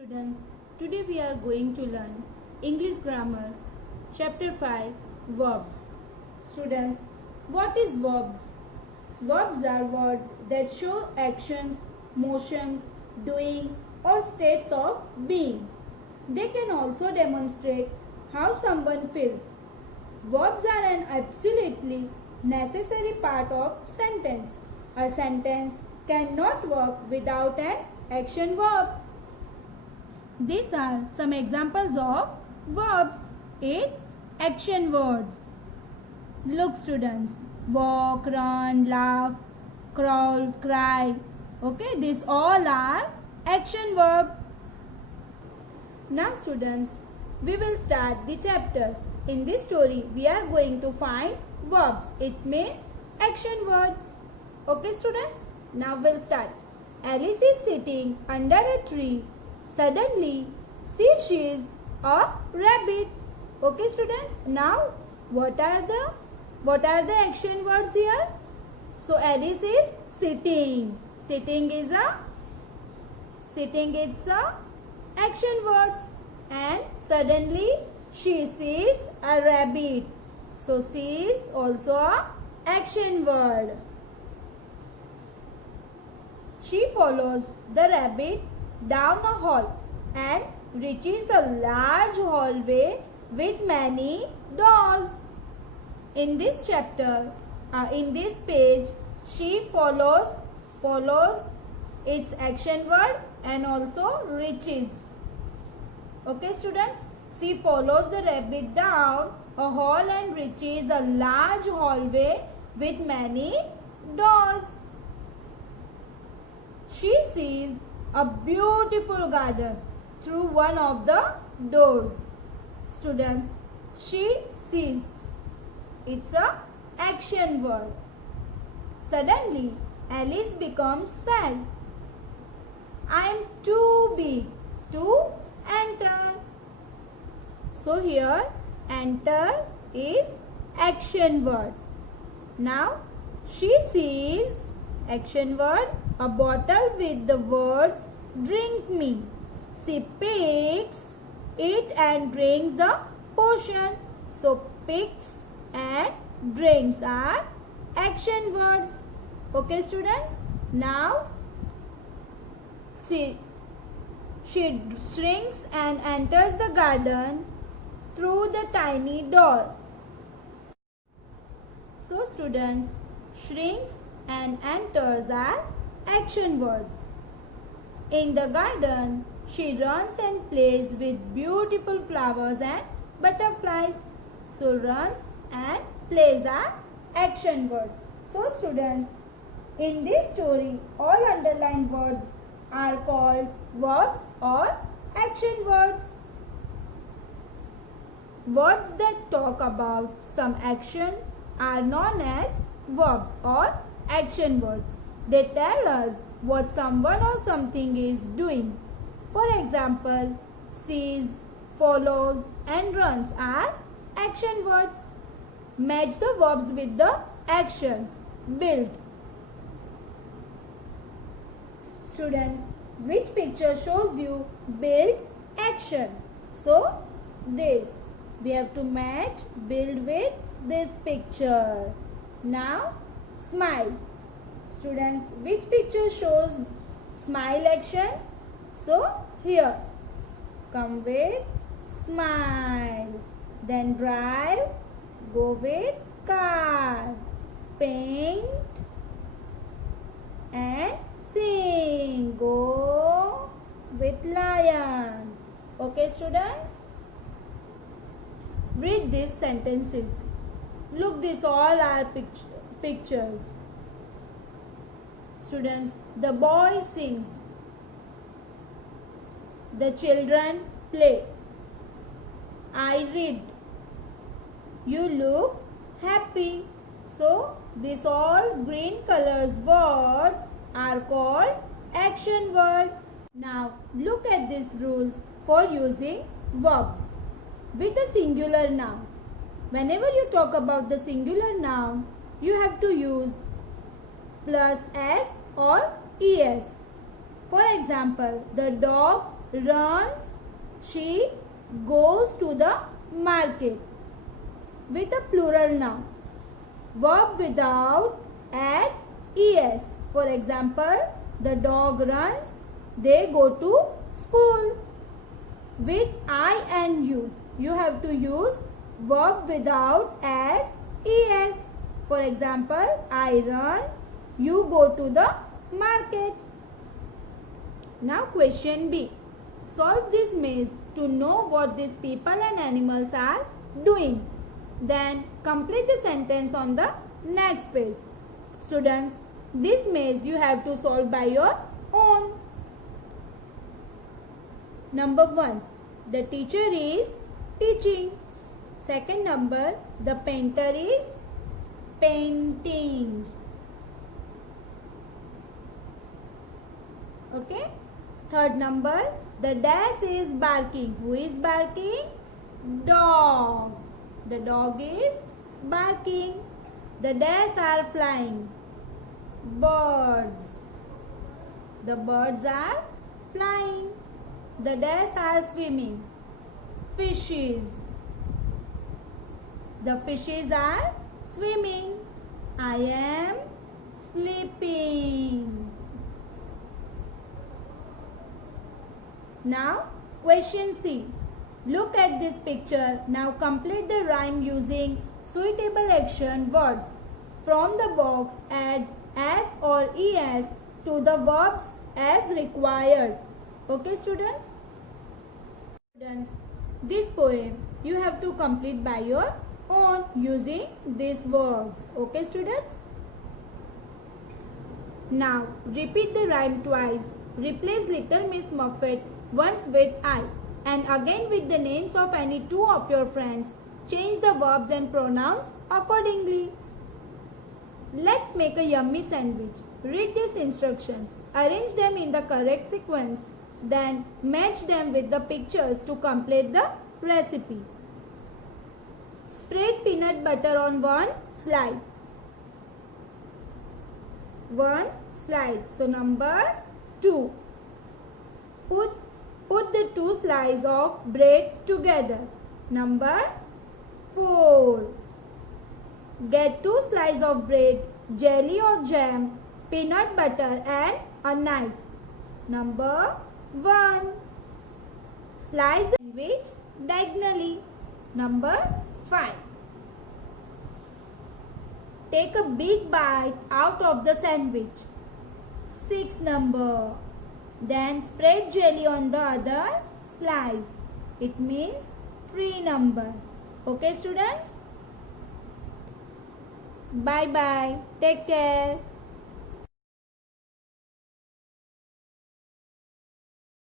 Students, today we are going to learn English Grammar, Chapter 5, Verbs. Students, what is verbs? Verbs are words that show actions, motions, doing or states of being. They can also demonstrate how someone feels. Verbs are an absolutely necessary part of sentence. A sentence cannot work without an action verb. These are some examples of verbs. It's action words. Look students, walk, run, laugh, crawl, cry. Okay, these all are action verb. Now students, we will start the chapters. In this story, we are going to find verbs. It means action words. Okay students, now we'll start. Alice is sitting under a tree. Suddenly, she sees a rabbit. Okay students, now what are the action words here? So Alice is sitting. Sitting is a action words. And suddenly she sees a rabbit. So she is also a action word. She follows the rabbit down a hall and reaches a large hallway with many doors. In this chapter, in this page, she follows its action word and also reaches. Okay students, she follows the rabbit down a hall and reaches a large hallway with many doors. She sees a beautiful garden through one of the doors. Students, she sees. It's a action word. Suddenly, Alice becomes sad. I am too big to enter. So here, enter is action word. Now, she sees, action word, a bottle with the words drink me. She picks it and drinks the potion. So picks and drinks are action words. Okay students, now she shrinks and enters the garden through the tiny door. So students, shrinks and enters are action words. In the garden, she runs and plays with beautiful flowers and butterflies. So runs and plays are action words. So students, in this story, all underlined words are called verbs or action words. Words that talk about some action are known as verbs or action words. They tell us what someone or something is doing. For example, sees, follows and runs are action words. Match the verbs with the actions. Build. Students, which picture shows you build action? So, this. We have to match build with this picture. Now, smile. Students, which picture shows smile action? So, here, come with smile. Then drive, go with car. Paint and sing, go with lion. Okay students? Read these sentences. Look, these all are pictures. Students, the boy sings. The children play. I read. You look happy. So, these all green colors words are called action word. Now, look at these rules for using verbs with a singular noun. Whenever you talk about the singular noun, you have to use plus s or es. For example, the dog runs, she goes to the market. With a plural noun. Verb without s, es. For example, the dog runs, they go to school. With I and you have to use verb without s, es. For example, I run, you go to the market. Now question B. Solve this maze to know what these people and animals are doing. Then complete the sentence on the next page. Students, this maze you have to solve by your own. Number 1. The teacher is teaching. Second number, the painter is painting. Okay. Third number, the dash is barking. Who is barking? Dog. The dog is barking. The dash are flying. Birds. The birds are flying. The dash are swimming. Fishes. The fishes are swimming. I am sleeping. Now question C. Look at this picture. Now complete the rhyme using suitable action words. From the box add s or es to the verbs as required. Okay students? Students, this poem you have to complete by your own using these words. Okay students? Now repeat the rhyme twice. Replace Little Miss Muffet once with I and again with the names of any two of your friends. Change the verbs and pronouns accordingly. Let's make a yummy sandwich. Read these instructions. Arrange them in the correct sequence. Then match them with the pictures to complete the recipe. Spread peanut butter on one slide. So number 2. Put the 2 slices of bread together. Number 4. Get 2 slices of bread, jelly or jam, peanut butter and a knife. Number 1. Slice the sandwich diagonally. Number 5. Take a big bite out of the sandwich. 6 number. Then spread jelly on the other slice. It means 3 number. Okay students? Bye bye. Take care.